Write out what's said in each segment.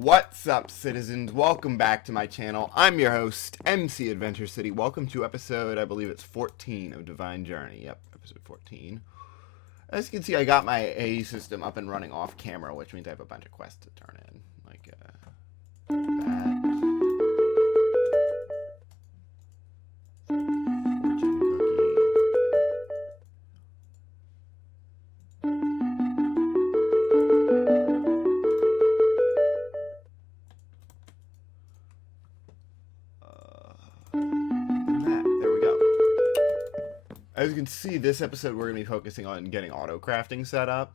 What's up, citizens? Welcome back to my channel. I'm your host, MC Adventure City. Welcome to episode, I believe it's 14 of Divine Journey. Yep, episode 14. As you can see, I got my AE system up and running off camera, which means I have a bunch of quests to turn in. Like, that. Fortune cookie. There we go. As you can see, this episode we're going to be focusing on getting auto-crafting set up.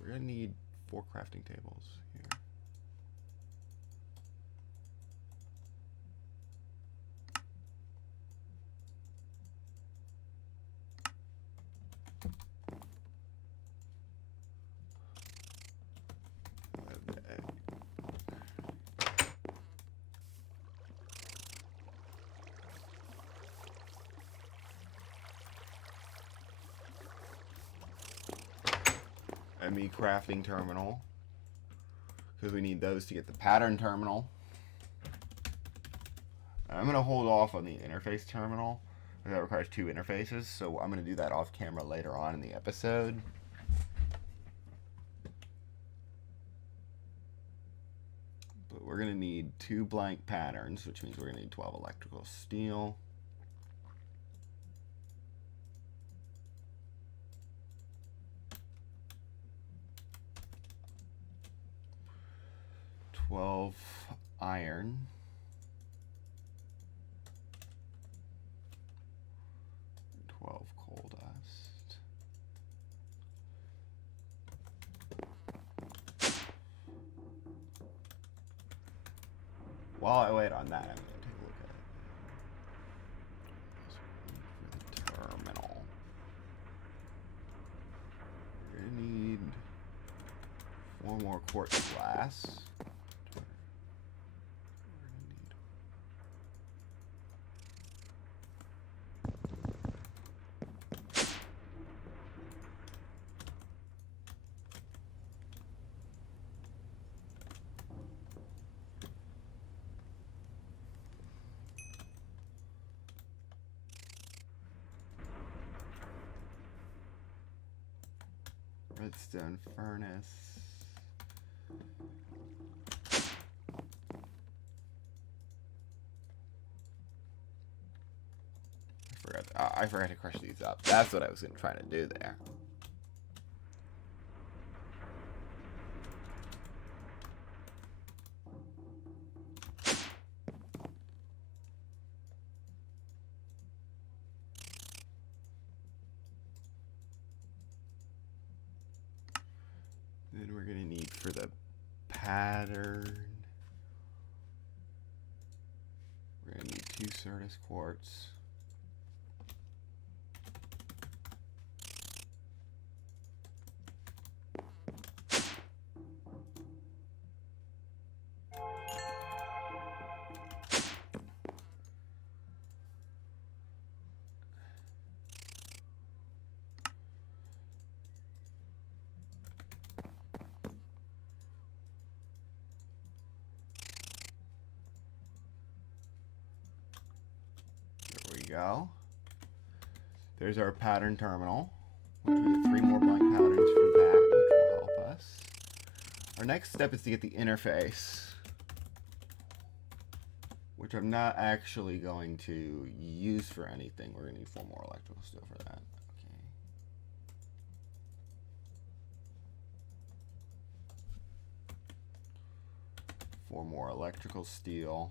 We're going to need 4 crafting tables here. ME crafting terminal, because we need those to get the pattern terminal. I'm going to hold off on the interface terminal, because that requires 2 interfaces, so I'm going to do that off camera later on in the episode. But we're going to need 2 blank patterns, which means we're going to need 12 electrical steel. Iron, 12 coal dust, while I wait on that, I'm going to take a look at the terminal. We're going to need 4 more quartz glass. Redstone furnace. I forgot to crush these up. That's what I was going to try to do there. Then we're going to need for the pattern, we're going to need 2 Certus quartz. Go. There's our pattern terminal, which we get 3 more blank patterns for that, which will help us. Our next step is to get the interface, which I'm not actually going to use for anything. We're going to need 4 more electrical steel for that. Okay. 4 more electrical steel.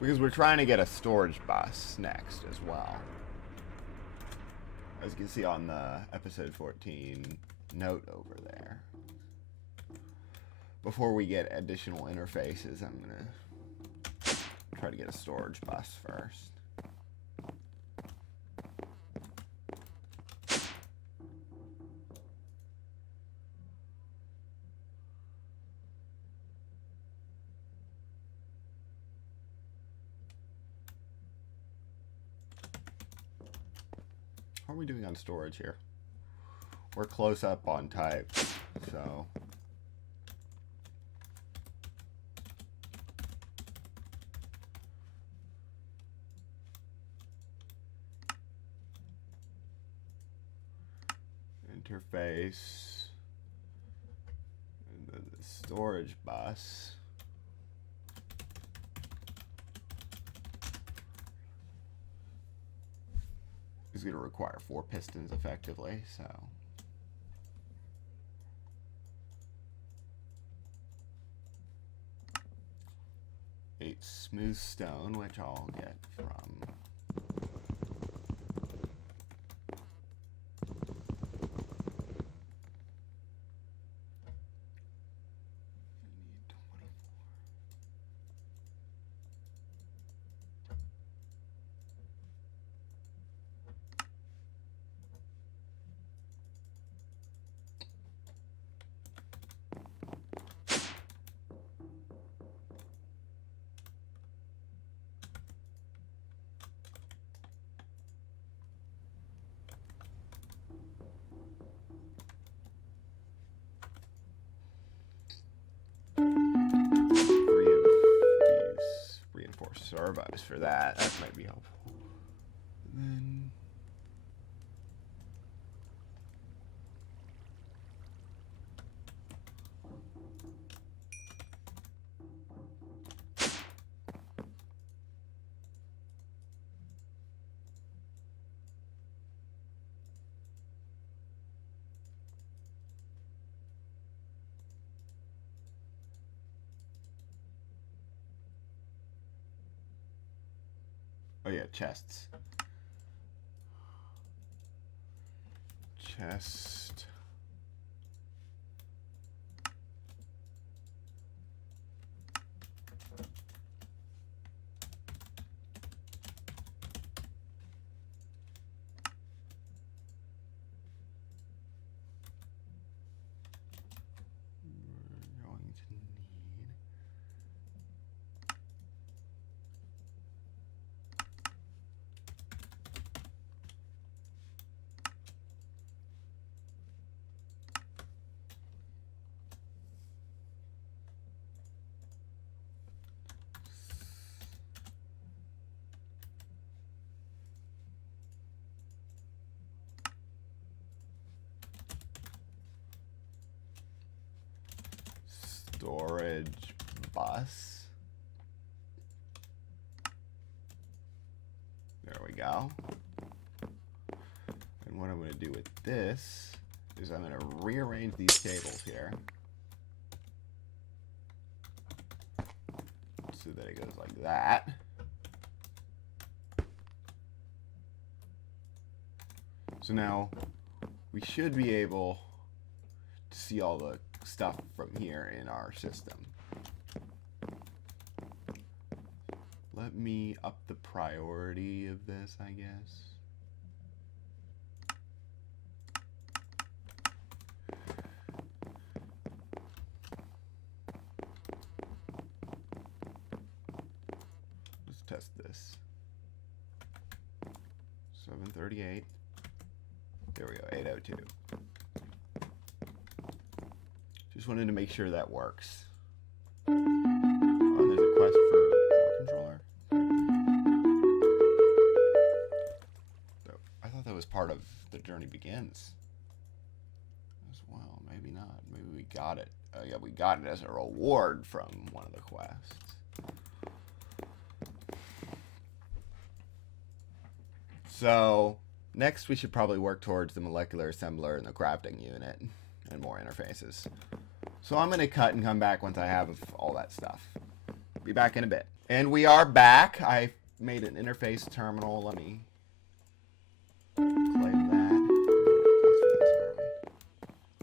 Because we're trying to get a storage bus next as well. As you can see on the episode 14 note over there. Before we get additional interfaces, I'm going to try to get a storage bus first. How are we doing on storage here? We're close up on type, so. Interface. And then the storage bus. Is going to require 4 pistons effectively, so. 8 smooth stone, which I'll get from reinforced servos for that. That might be helpful. And then oh yeah, chests. Chest. We're going to need storage bus. There we go. And what I'm going to do with this is I'm going to rearrange these cables here so that it goes like that. So now we should be able to see all the stuff from here in our system. Let me up the priority of this, I guess. Let's test this. 738. There we go, 802. Just wanted to make sure that works. Oh, there's a quest for controller. I thought that was part of the journey begins as well. Maybe not. Maybe we got it. Oh yeah, we got it as a reward from one of the quests. So next we should probably work towards the molecular assembler and the crafting unit and more interfaces. So I'm going to cut and come back once I have all that stuff. Be back in a bit. And we are back. I made an interface terminal. Let me claim that.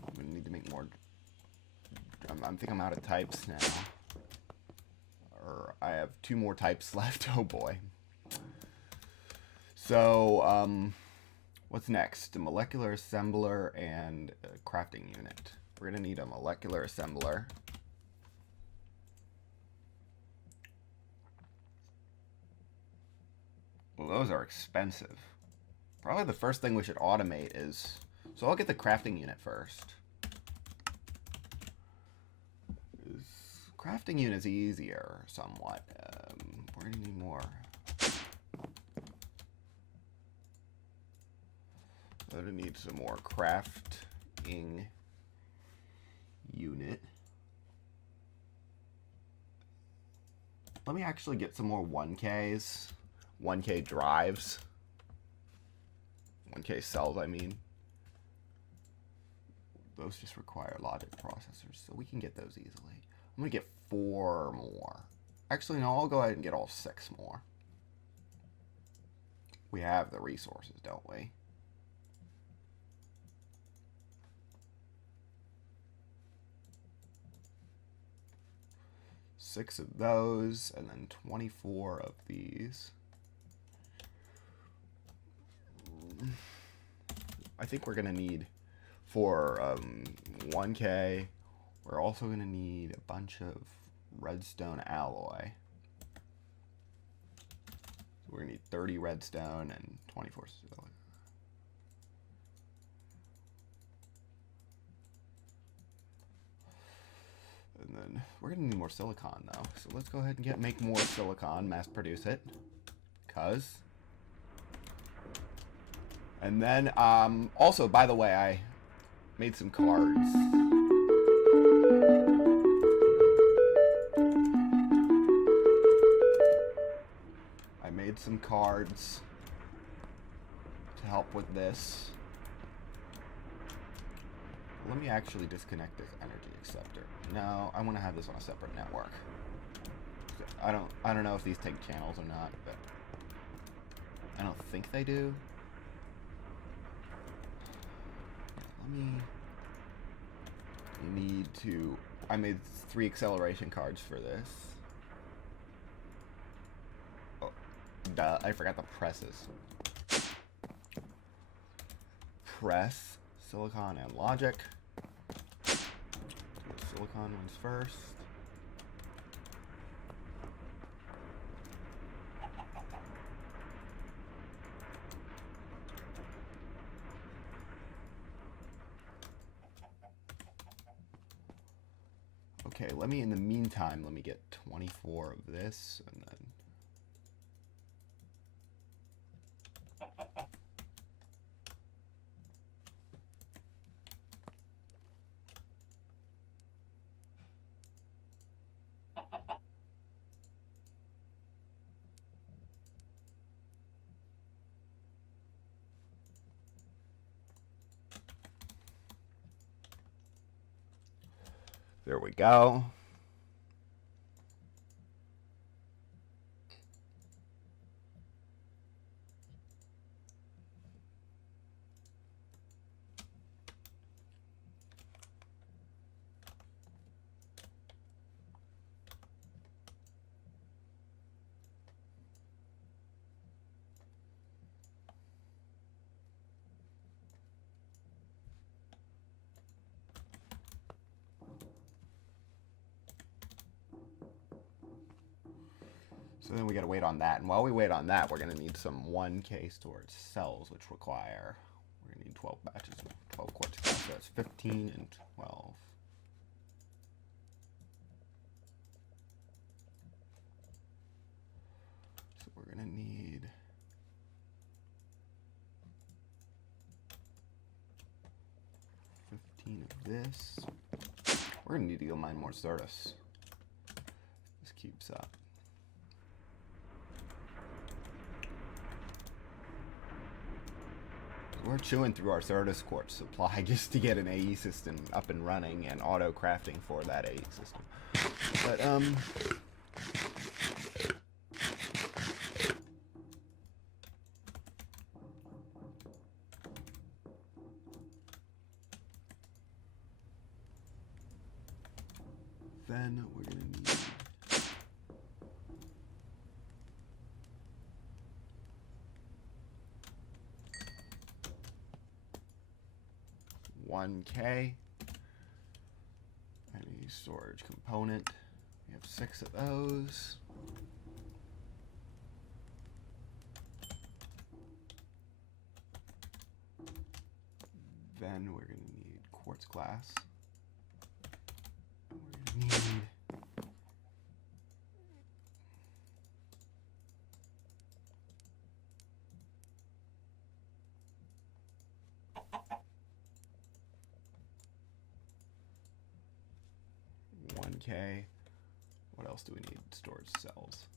I'm going to need to make more. I think I'm out of types now. Or I have 2 more types left. Oh boy. So, what's next? A molecular assembler and a crafting unit. We're going to need a molecular assembler. Well, those are expensive. Probably the first thing we should automate is... So I'll get the crafting unit first. Crafting unit is easier, somewhat. We're gonna need more. I'm gonna need some more crafting unit. Let me actually get some more 1Ks. 1K drives. 1K cells, I mean. Those just require logic processors, so we can get those easily. I'm gonna get 4 more. Actually, no, I'll go ahead and get all 6 more. We have the resources, don't we? Six of those, and then 24 of these. I think we're gonna need for 1K. We're also gonna need a bunch of redstone alloy. So we're gonna need 30 redstone and 24 silicon. And then we're gonna need more silicon though. So let's go ahead and make more silicon, mass produce it. And then also, by the way, I made some cards. I made some cards to help with this. Let me actually disconnect this energy acceptor. No, I want to have this on a separate network. I don't know if these take channels or not, but I don't think they do. You need to... I made 3 acceleration cards for this. Oh, duh, I forgot the presses. Press, silicon, and logic. Do the silicon ones first. Okay, in the meantime, let me get 24 of this, and then... There we go. So then we gotta wait on that, and while we wait on that, we're gonna need some 1K storage cells, which require, we're gonna need 12 batches of 12 quartz cells, so that's 15 and 12. So we're gonna need 15 of this. We're gonna need to go mine more Certus. This keeps up. We're chewing through our Certus quartz supply just to get an AE system up and running and auto crafting for that AE system. But then we're gonna need 1K. Any storage component. We have 6 of those. Then we're going to need quartz glass. We're going to need $1K. What else do we need? Storage cells.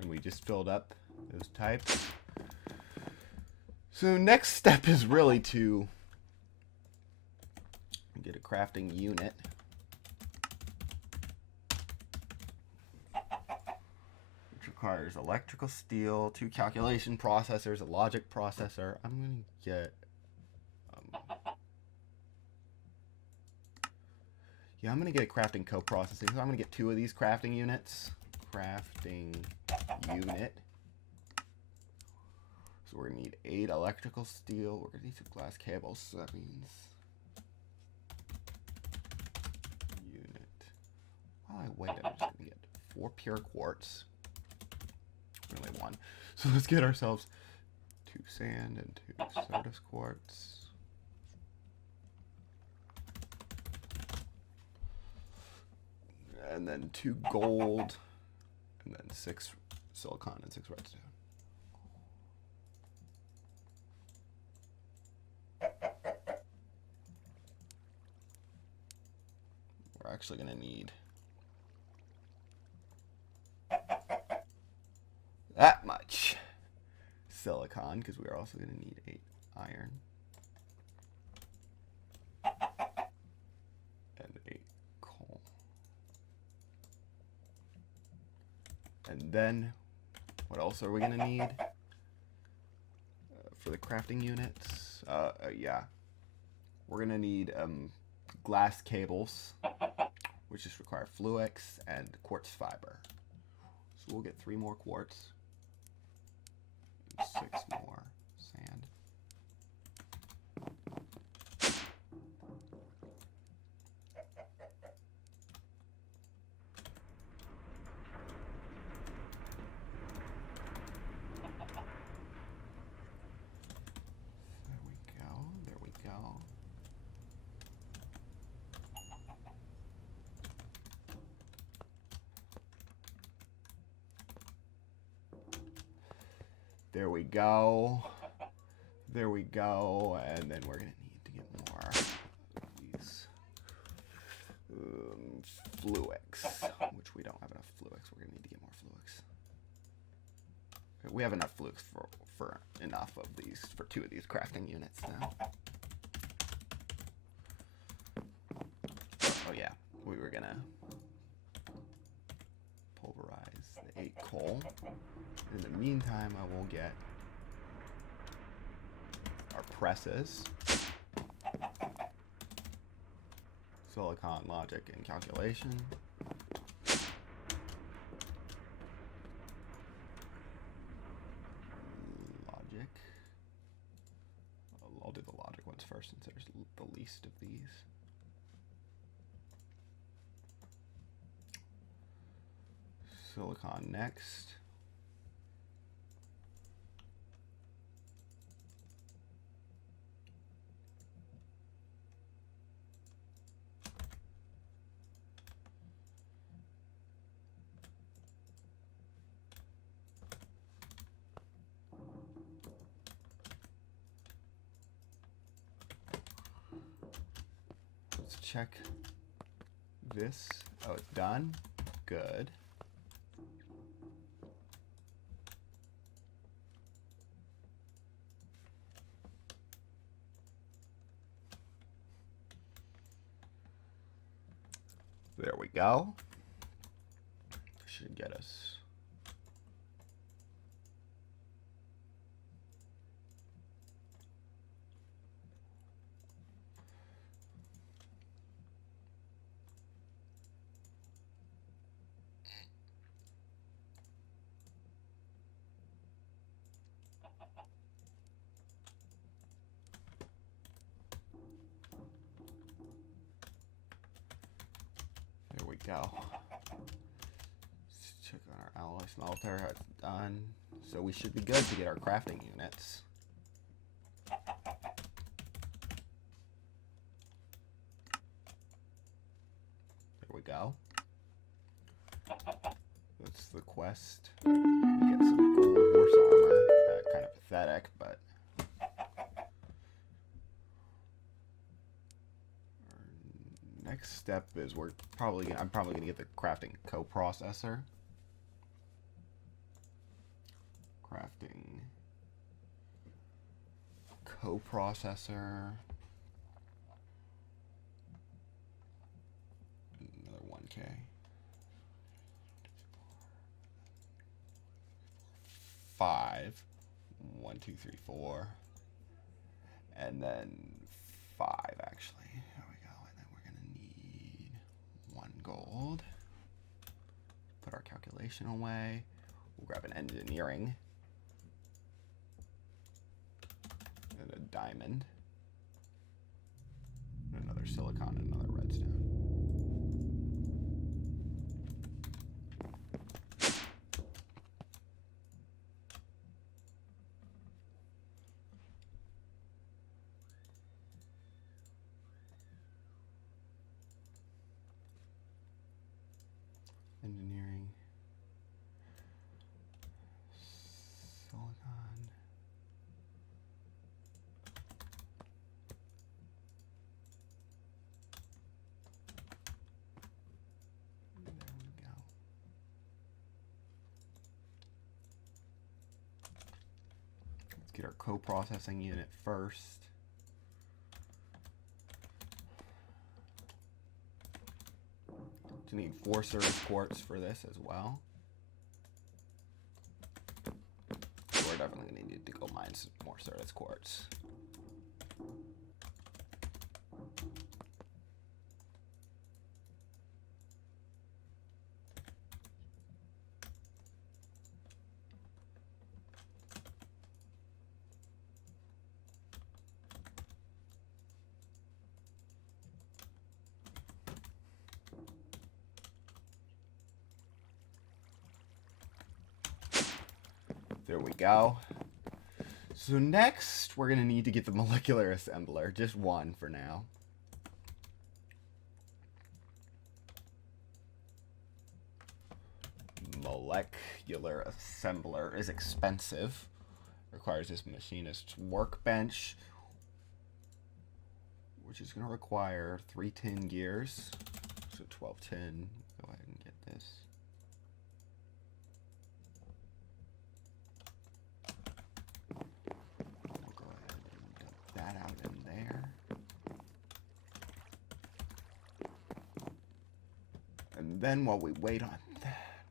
And we just filled up those types. So next step is really to get a crafting unit. Which requires electrical steel, 2 calculation processors, a logic processor. I'm going to get... I'm going to get a crafting co-processing. So I'm going to get 2 of these crafting units. Crafting unit. So we're going to need 8 electrical steel. We're going to need some glass cables. So that means unit. While I wait, I'm just going to get 4 pure quartz. Really 1. So let's get ourselves 2 sand and 2 Sodas quartz. And then 2 gold. And then 6 silicon and 6 redstone. We're actually going to need that much silicon because we are also going to need 8 iron and 8 coal. And then what else are we going to need for the crafting units? We're going to need glass cables, which just require fluix and quartz fiber. So we'll get 3 more quartz and 6 more sand. There we go. There we go. There we go. And then we're going to need to get more of these fluix, which we don't have enough fluix. We're going to need to get more fluix. We have enough fluix for enough of these, for 2 of these crafting units now. Oh yeah, we were going to pulverize the 8 coal. In the meantime, I will get our presses, silicon, logic, and calculation. Logic. I'll do the logic ones first since there's the least of these. Silicon next. Let's check this. Oh, it's done. Good. There we go. Should get us. go. Let's check on our alloy smelter. It's done. So we should be good to get our crafting units. There we go. That's the quest. We get some gold horse armor. Kind of pathetic, but our next step is I'm probably gonna get the crafting coprocessor. Crafting coprocessor. Another 1K. 5. 1, 2, 3, 4. And then 5 actually. There we go. And then we're gonna need 1 gold. Put our calculation away. We'll grab an engineering. And a diamond. And another silicon and another redstone. Engineering. Silicon. There we go. Let's get our co-processing unit first. You need 4 service quartz for this as well. So we're definitely going to need to go mine some more service quartz. There we go. So next, we're going to need to get the molecular assembler. Just one for now. Molecular assembler is expensive. Requires this machinist's workbench, which is going to require 3 tin gears. So 12 tin. Go ahead and get this. We'll go ahead and dump that out in there. And then while we wait on that,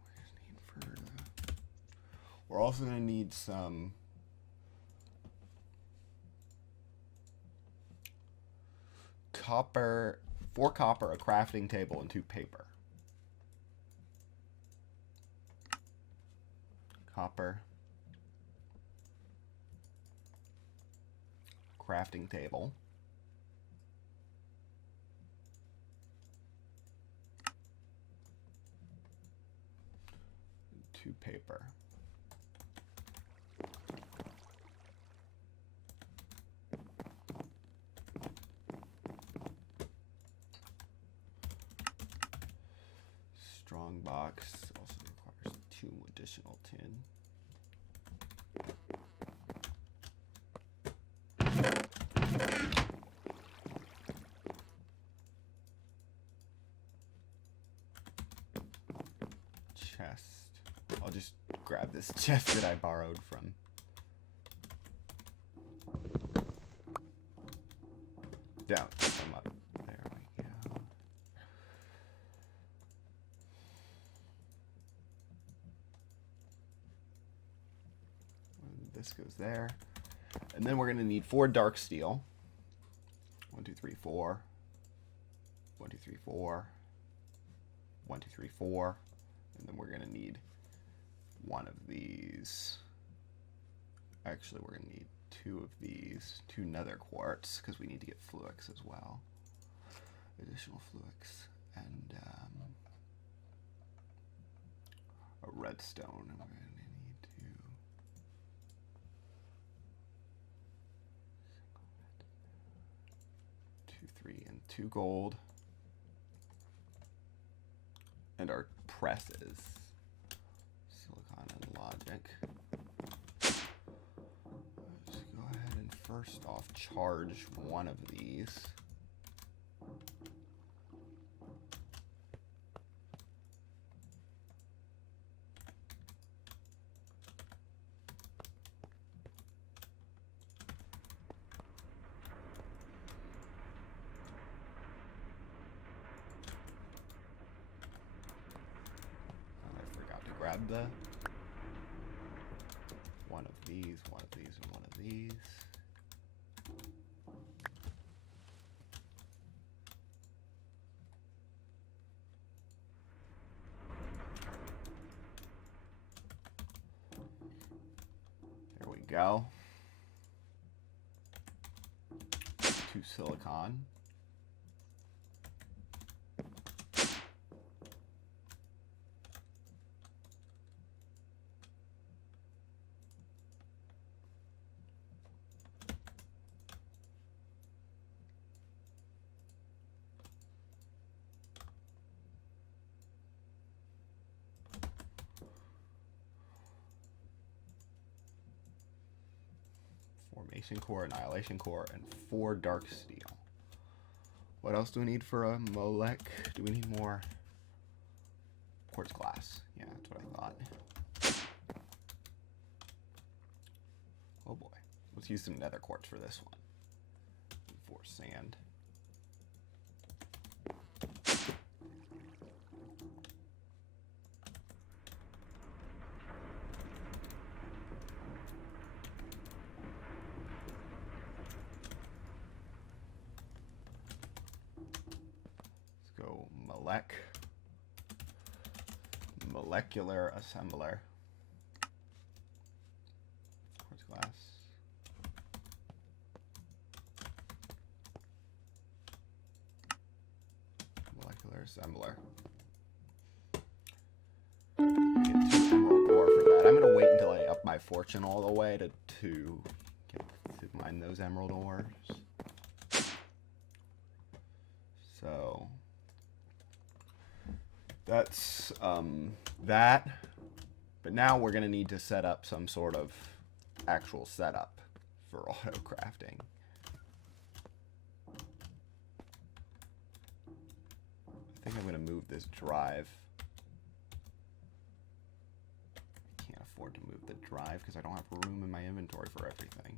we're also going to need some copper, 4 copper, a crafting table, and 2 paper. Copper, crafting table, 2 paper. Strong box also requires 2 additional tin. Chest. I'll just grab this chest that I borrowed from. Down. Come up. There we go. This goes there. And then we're going to need 4 dark steel. 1, 2, 3, 4. 1, 2, 3, 4. 1, 2, 3, 4. And then we're going to need 1 of these. Actually, we're going to need 2 of these. 2 nether quartz, because we need to get fluix as well. Additional fluix. And a redstone. And we're going to need 2, 3, and 2 gold. And our presses. Silicon and logic. Let's go ahead and first off charge one of these. Grab the one of these, one of these, and one of these. There we go. 2 silicon. Formation core, annihilation core, and 4 dark steel. What else do we need for a molech? Do we need more quartz glass? Yeah, that's what I thought. Oh boy. Let's use some nether quartz for this one. And 4 sand. Molecular assembler. Quartz glass. Molecular assembler. I get 2 emerald ore for that. I'm gonna wait until I up my fortune all the way to mine those emerald ores. So that's that. But now we're going to need to set up some sort of actual setup for auto crafting. I think I'm going to move this drive. I can't afford to move the drive because I don't have room in my inventory for everything.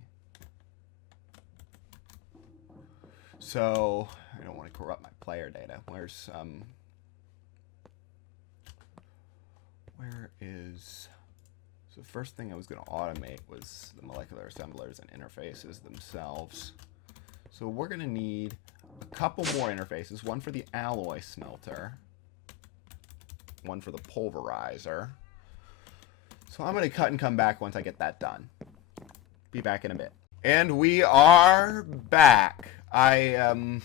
So I don't want to corrupt my player data. Where is... So the first thing I was going to automate was the molecular assemblers and interfaces themselves. So we're going to need a couple more interfaces. One for the alloy smelter. One for the pulverizer. So I'm going to cut and come back once I get that done. Be back in a bit. And we are back. I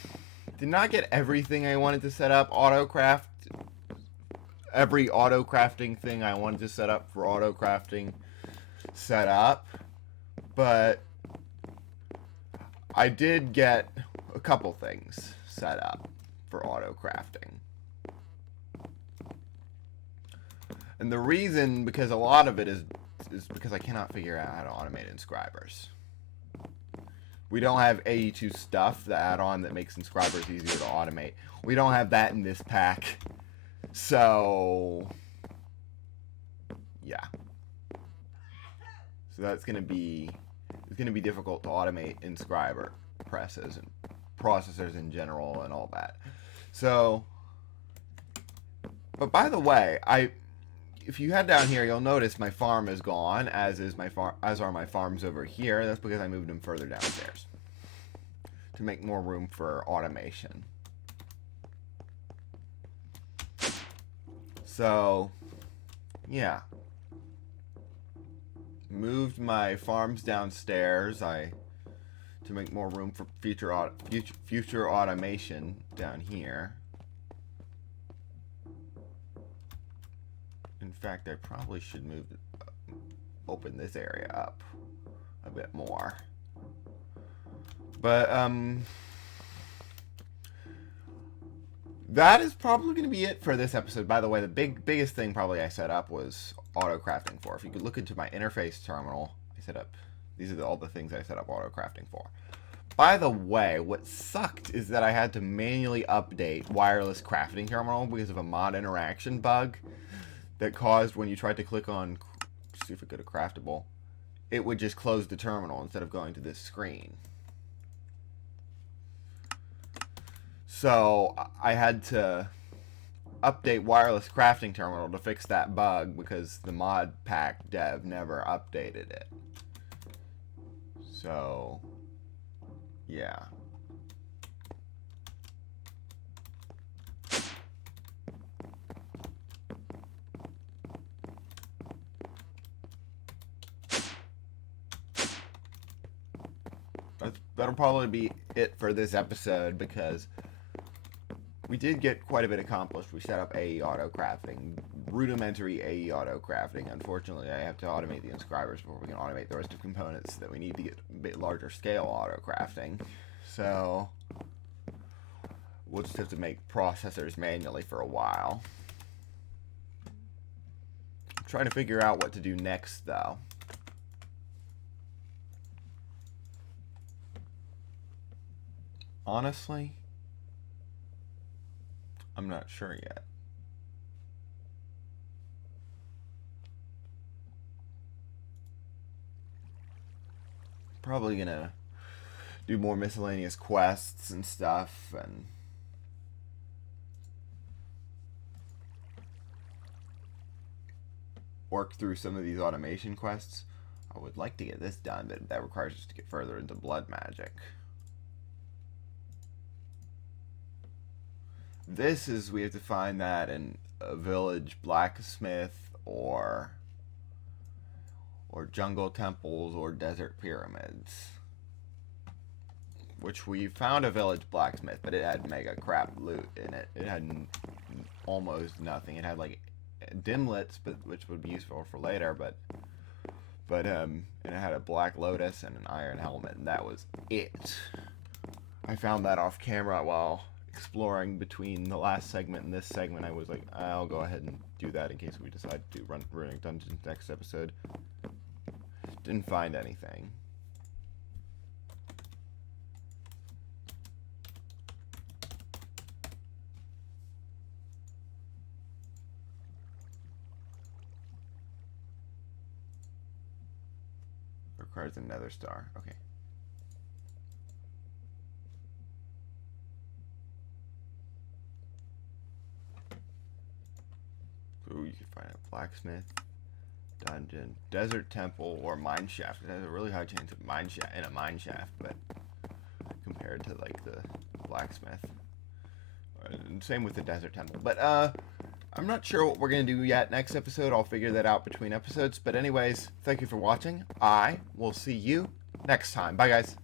did not get everything I wanted to set up. Every auto crafting thing I wanted to set up for auto crafting set up, but I did get a couple things set up for auto crafting. And the reason, because a lot of it is because I cannot figure out how to automate inscribers. We don't have AE2 stuff, the add-on that makes inscribers easier to automate. We don't have that in this pack. So, yeah. So that's going to be, it's going to be difficult to automate inscriber presses and processors in general and all that. So, but by the way, if you head down here, you'll notice my farm is gone, as are my farms over here. That's because I moved them further downstairs to make more room for automation. So, yeah. Moved my farms downstairs to make more room for future automation down here. In fact, I probably should open this area up a bit more. But, that is probably going to be it for this episode. By the way, the biggest thing probably I set up was Autocrafting for. If you could look into my interface terminal, I set up, these are all the things I set up Autocrafting for. By the way, what sucked is that I had to manually update Wireless Crafting Terminal because of a mod interaction bug that caused when you tried to click on, see if it could have craftable, it would just close the terminal instead of going to this screen. So I had to update Wireless Crafting Terminal to fix that bug because the mod pack dev never updated it. So, yeah. That'll probably be it for this episode because we did get quite a bit accomplished. We set up AE Autocrafting, rudimentary AE Autocrafting. Unfortunately, I have to automate the inscribers before we can automate the rest of components that we need to get a bit larger scale Autocrafting. So, we'll just have to make processors manually for a while. I'm trying to figure out what to do next, though. Honestly, I'm not sure yet. Probably gonna do more miscellaneous quests and stuff and work through some of these automation quests. I would like to get this done, but that requires us to get further into blood magic. This is, we have to find that in a village blacksmith or jungle temples or desert pyramids. Which we found a village blacksmith, but it had mega crap loot in it. It had almost nothing. It had like dimlets, but which would be useful for later, and it had a black lotus and an iron helmet, and that was it. I found that off camera while exploring between the last segment and this segment. I was like, I'll go ahead and do that in case we decide to run Ruining Dungeons next episode. Didn't find anything. Requires a nether star. Okay. Ooh, you can find a blacksmith, dungeon, desert temple, or mine shaft. It has a really high chance of mine shaft, but compared to like the blacksmith. And same with the desert temple. But I'm not sure what we're gonna do yet. Next episode, I'll figure that out between episodes. But anyways, thank you for watching. I will see you next time. Bye, guys.